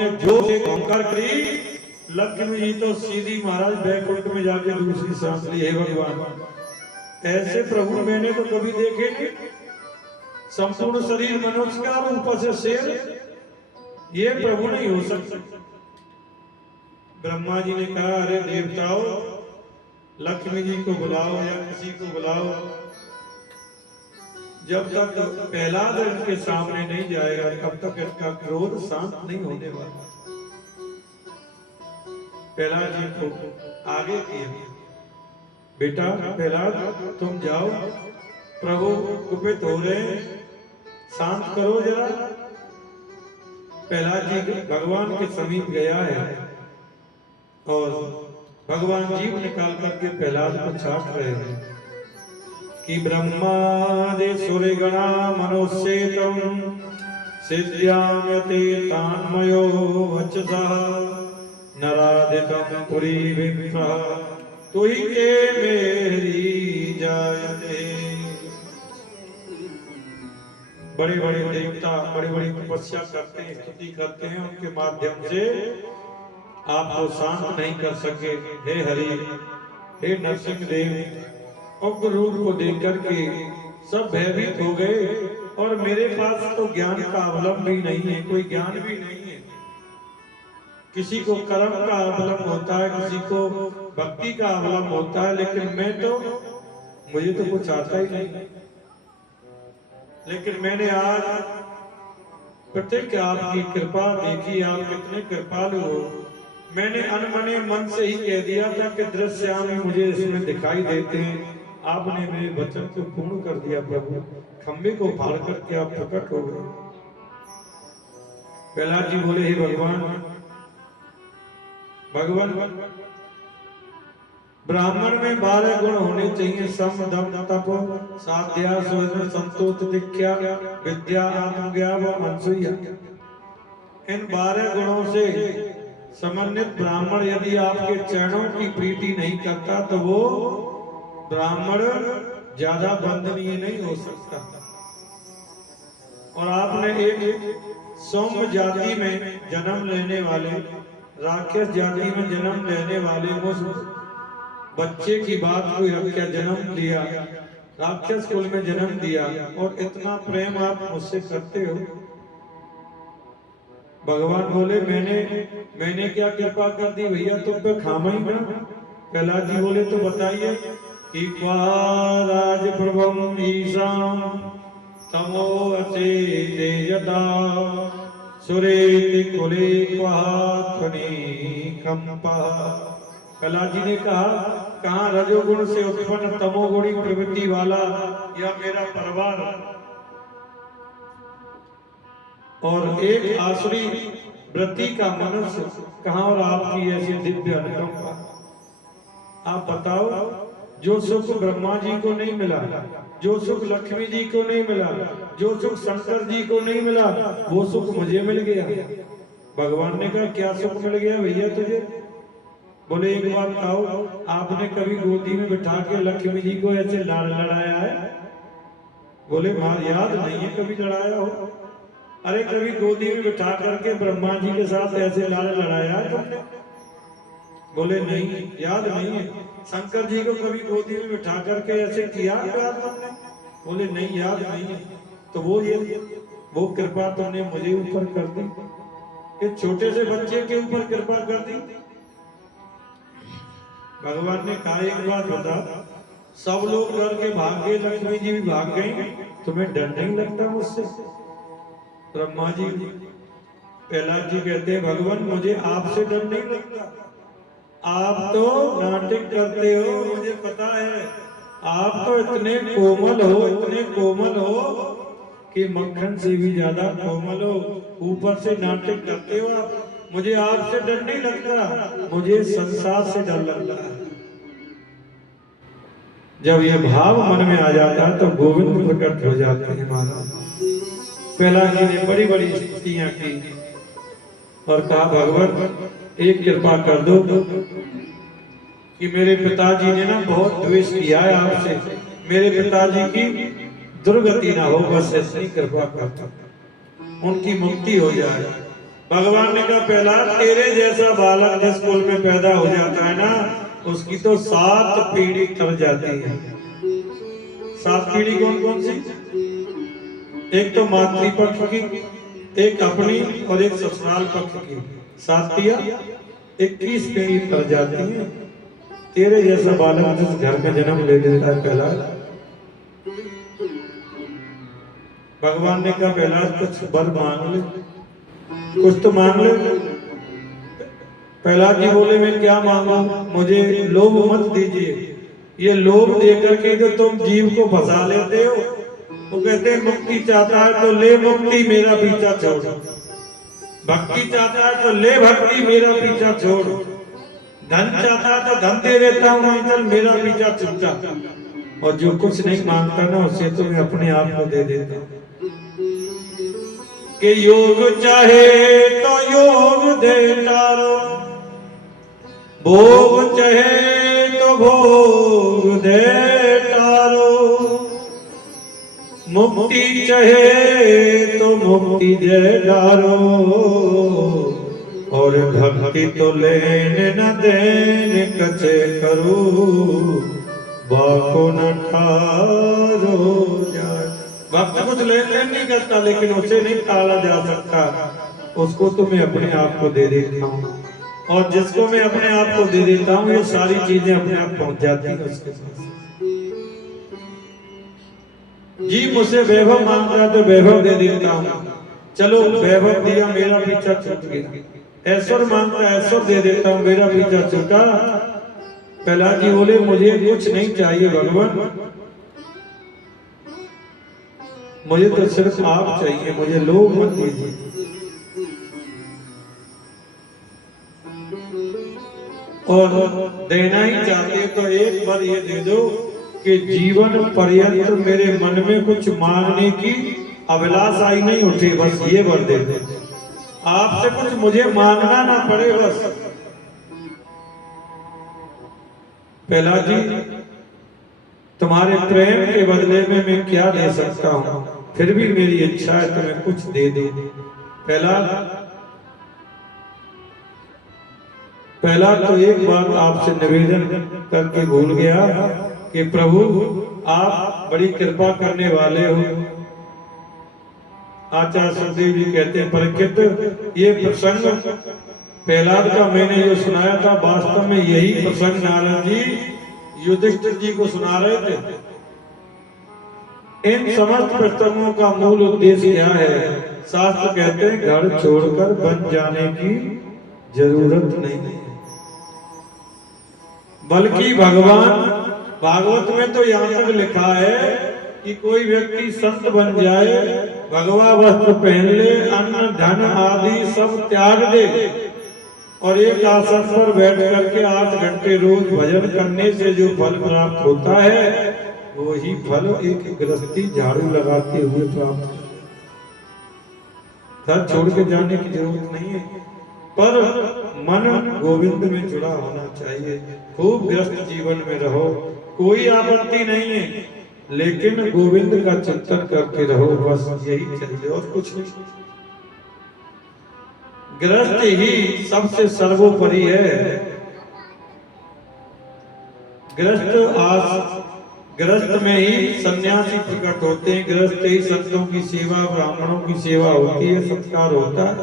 ने जो से ओंकार करी, लक्ष्मी जी तो सीधी महाराज बैकुंठ में जाके दूसरी सांस ली। हे भगवान, ऐसे प्रभु मैंने तो कभी देखे नहीं। संपूर्ण शरीर मनुष्य का, ऊपर से शेर, ये प्रभु नहीं हो सकता। ब्रह्मा जी ने कहा, अरे देवताओं, लक्ष्मी जी को बुलाओ या किसी को बुलाओ, जब तक प्रहलाद इनके सामने नहीं जाएगा तब तक इनका क्रोध शांत नहीं होने वाला। प्रहलाद जी को आगे किया, बेटा प्रहलाद तुम जाओ, प्रभु कुपित हो रहे, शांत करो जरा। प्रहलाद जी भगवान के समीप गया है और भगवान जीव निकाल करके प्रहलाद को छाट रहे हैं कि ब्रह्मादि सुरगणा मनुष्येतम सिद्ध्याम्यते तान्मयो वचसा नरादितम पुरी विप्रः तुहि के मेरी जायते। बड़े बड़े देवता बड़ी बड़ी तपस्या करते हैं, स्तुति करते हैं, उनके माध्यम से आपको शांत नहीं कर सके। हे हरि, हे नरसिंह देव, उग्र रूप को देख करके सब भयभीत हो गए और मेरे पास तो ज्ञान का अवलंब भी नहीं है, कोई ज्ञान भी नहीं है। किसी को कर्म का अवलंब होता है, किसी को भक्ति का अवलंब होता है, लेकिन मुझे तो कुछ आता ही नहीं। लेकिन मैंने आज प्रत्येक आपकी कृपा देखी, आप कितने कृपालु हो। मैंने अनमने मन से ही कह दिया था कि दृश्यामी मुझे इसमें दिखाई देते हैं। आपने मेरे वचन को पूर्ण कर दिया प्रभु, खंबे को फाड़ करके आप प्रकट हो गए। प्रहलाद जी बोले, हे भगवान, ब्राह्मण में 12 गुण होने चाहिए, सम दम तप साध्या सुहृद संतोष दीक्षा विद्या आत्मज्ञान व मनसूया। इन 12 गुणों से समन्वित ब्राह्मण यदि आपके चरणों की प्रीति नहीं करता तो वो ब्राह्मण ज्यादा वंदनीय नहीं हो सकता। और आपने एक सौम्य जाति में जन्म लेने वाले, राक्षस जाति में जन्म लेने वाले उस बच्चे की बात को रखकर जन्म लिया, राक्षस कुल में जन्म दिया, और इतना प्रेम आप मुझसे करते हो। भगवान बोले, मैंने क्या कृपा कर दी भैया तुम पे, खामा ही ना। प्रहलाद जी बोले, तो बताइए कि राज प्रभम ईशान तमो अचे तेजता सुरेति कुले क्वात्मनि कंपा। प्रहलाद जी ने कहा, कहाँ रजोगुण से उत्पन्न तमोगुणी प्रवृत्ति वाला या मेरा परिवार और एक आसुरी वृत्ति का मनुष्य कहाँ, और आपकी ऐसी दिव्य अनुकंपा। आप बताओ, जो सुख ब्रह्मा जी को नहीं मिला, जो सुख लक्ष्मी जी को नहीं मिला, जो सुख शंकर जी को नहीं मिला, वो सुख मुझे मिल गया। भगवान ने कहा, क्या सुख मिल गया भैया तुझे? बोले, एक बात बताओ, आपने कभी गोदी में बिठा के लक्ष्मी जी को ऐसे लड़ाया है? बोले, मां याद नहीं है कभी लड़ाया हो। अरे कभी गोदी में बिठा करके ब्रह्मा जी के साथ ऐसे लड़ाया है तुमने? बोले, नहीं याद नहीं है। शंकर जी को कभी गोदी में बिठा करके ऐसे किया क्या तुमने? बोले, नहीं याद नहीं है। तो वो कृपा तुमने मुझे ऊपर कर दी, एक छोटे से बच्चे के ऊपर कृपा कर दी। भगवान ने कहा, एक बात बता, सब लोग डर के भाग गए, लक्ष्मी जी भी भाग गई, तुम्हें डर नहीं लगता मुझसे? ब्रह्मा जी, प्रहलाद जी कहते हैं, भगवान मुझे आपसे डर नहीं लगता। आप तो नाटक करते हो, मुझे पता है। आप तो इतने कोमल हो, इतने कोमल हो कि मक्खन से भी ज्यादा कोमल हो, ऊपर से नाटक करते हो आप। मुझे आपसे डर नहीं लगता, मुझे संसार से डर लगता है। जब ये भाव मन में आ जाता है तो गोविंद प्रकट हो जाते हैं महाराज। प्रहलाद जी ने बड़ी बड़ी स्तुतियां की और कहा, भगवान एक कृपा कर दो कि मेरे पिताजी ने ना बहुत द्वेष किया है आपसे, मेरे पिताजी की दुर्गति ना हो, बस ऐसी कृपा कर, उनकी मुक्ति हो जाए। भगवान ने कहा पहला तेरे जैसा बालक जिस कुल में पैदा हो जाता है ना, उसकी तो 7 पीढ़ी तर जाती है। 7 पीढ़ी कौन कौन सी? एक तो मातृपक्ष की, एक अपनी और एक ससुराल पक्ष की। 7 तिया 21 पीढ़ी तर जाती है। तेरे जैसा बालक जिस घर में जन्म ले लेता है पहला, भगवान ने कहा पहला कुछ वर मांग ले, कुछ तो मांग ले। पहला जी बोले मैं क्या मांगू, मुझे लोभ मत दीजिए। ये लोभ देकर के जो तुम जीव को फंसा लेते हो, वो कहते हैं मुक्ति चाहता है तो ले मुक्ति, मेरा पीछा छोड़। भक्ति चाहता है तो ले भक्ति, मेरा पीछा छोड़। धन चाहता है तो धन दे देता हूँ, नहीं चल मेरा पीछा छूटा। और जो कुछ नहीं मांगता ना, उसे तो मैं अपने आप को दे देता हूँ। कि योग चाहे तो योग दे तारो, भोग चाहे तो भोग दे तारो, मुक्ति चाहे तो मुक्ति दे डारो, और भक्ति तो लेने न देने कचे करो, बाको न ठारो जाए। भक्त कुछ लेन देन नहीं करता, लेकिन उसे नहीं टाला जा सकता। उसको तो मैं अपने आप को दे देता हूँ, और जिसको मैं अपने आप को दे देता हूँ, ये सारी चीजें अपने आप पहुंच जाती हैं उसके पास। जी मुझसे वैभव मांगता है तो वैभव दे देता हूँ, चलो वैभव दिया, मेरा पीछा छूट गया। ऐश्वर्य मांगता है, ऐश्वर्य दे देता हूँ, मेरा पीछा छूटा। प्रहलाद जी बोले मुझे कुछ नहीं चाहिए भगवान, मुझे तो सिर्फ आप चाहिए, मुझे लोभ मत दीजिए। और देना ही चाहते तो एक बार ये दे दो कि जीवन पर्यंत मेरे मन में कुछ मांगने की अभिलाषा ही नहीं उठी, बस ये वर दे दो। आपसे कुछ मुझे मांगना ना पड़े बस। प्रहलाद जी तुम्हारे प्रेम के बदले में मैं क्या दे सकता हूँ, फिर भी मेरी इच्छा है तुम्हें कुछ दे दे। पहला तो एक बात आपसे निवेदन करके भूल गया कि प्रभु आप बड़ी कृपा करने वाले हो। आचार्य सुखदेव जी कहते हैं परीक्षित ये प्रसंग प्रहलाद का मैंने जो सुनाया था, वास्तव में यही प्रसंग नारद जी युधिष्ठिर जी को सुना रहे थे। इन समस्त प्रसंगों का मूल उद्देश्य क्या है? शास्त्र कहते हैं घर छोड़कर बन जाने की जरूरत नहीं है, बल्कि भगवान भागवत में तो यहाँ तक लिखा है कि कोई व्यक्ति संत बन जाए, भगवा वस्त्र पहन ले, अन्न धन आदि सब त्याग दे और एक आसन पर बैठ करके 8 घंटे रोज भजन करने से जो फल प्राप्त होता है, वही फल एक गृहस्थी झाड़ू लगाते हुए प्राप्त होता है। घर छोड़ के जाने की जरूरत नहीं है, पर मन गोविंद में जुड़ा होना चाहिए। खूब गृहस्थ जीवन में रहो, कोई आपत्ति नहीं है, लेकिन गोविंद का चिंतन करके रहो, बस यही चाहिए और कुछ नहीं। गृहस्थ ही सबसे सर्वोपरि है। गृहस्थ में ही सन्यासी प्रकट होते हैं, गृहस्थ ही संतों की सेवा, ब्राह्मणों की सेवा होती है, सत्कार होता है।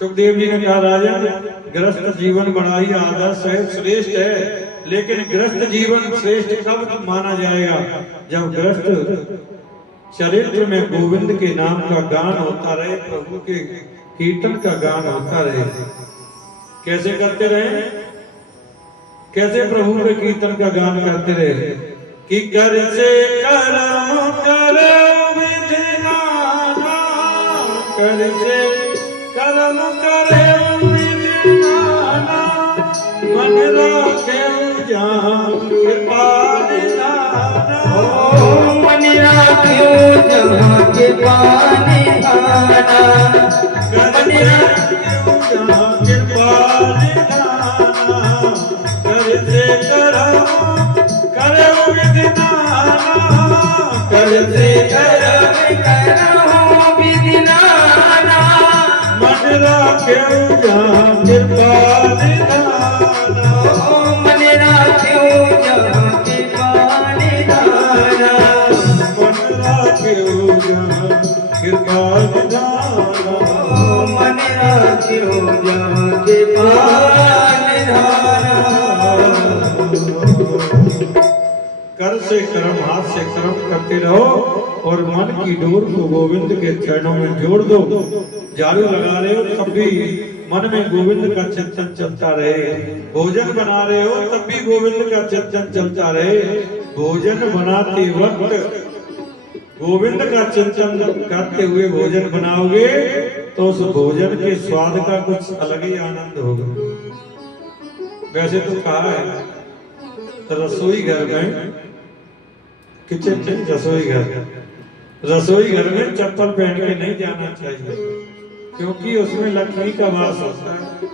सुखदेव जी ने कहा राजन, गृहस्थ जीवन बड़ा ही आदर्श है, श्रेष्ठ है, लेकिन गृहस्थ जीवन श्रेष्ठ कब माना जाएगा? जब गृहस्थ चरित्र में गोविंद के नाम का गान होता रहे, प्रभु के कीर्तन का गान होता रहे। कैसे करते रहे? कैसे प्रभु के कीर्तन का गान करते रहे कि कर से करम करे विधिनाना, कर से करम करे विधिनाना, मन राखे जहाँ कृपा निधाना, मन राखे जहाँ कृपा निधाना, मन राखे जहाँ कृपा निधाना, कर से करम करे विधिनाना, कर से करम करो विधिनाना, मन राखे जहाँ कृपा निधाना। मन राख्यो जहाँ कृपा निधाना। मन राख्यो जहाँ कृपा निधाना। मन राख्यो जहाँ कृपा निधाना। कर से कर्म, हाथ से कर्म करते रहो और मन की डोर को गोविंद के चरणों में जोड़ दो। झाड़ू लगा रहे हो तब भी मन में गोविंद का चिंतन चलता रहे। भोजन बना रहे हो तब भी गोविंद का चिंतन चलता रहे। भोजन बनाते वक्त गोविंद का चिंतन करते हुए भोजन बनाओगे तो उस भोजन के स्वाद का कुछ अलग ही आनंद होगा। वैसे तो कहा है रसोई घर में, किचन में, रसोई घर में चप्पल पहन के नहीं जाना चाहिए, क्योंकि उसमें लक्ष्मी का वास होता है।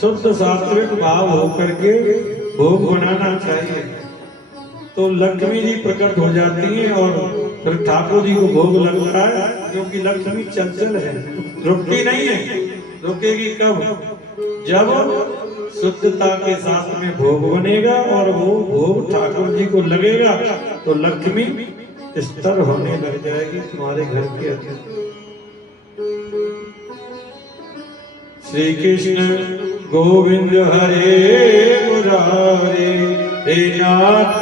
शुद्ध सात्विक भाव होकर के भोग बनाना चाहिए तो लक्ष्मी जी प्रकट हो जाती हैं और फिर ठाकुर जी को भोग लगता है, क्योंकि लक्ष्मी चंचल है, रुकती नहीं है। रुकेगी कब? जब शुद्धता के साथ में भोग बनेगा और वो भोग ठाकुर जी को लगेगा तो लक्ष्मी स्तर होने लग जाएगी तुम्हारे घर के अंदर। श्री कृष्ण गोविंद हरे मुरारे, हे नाथ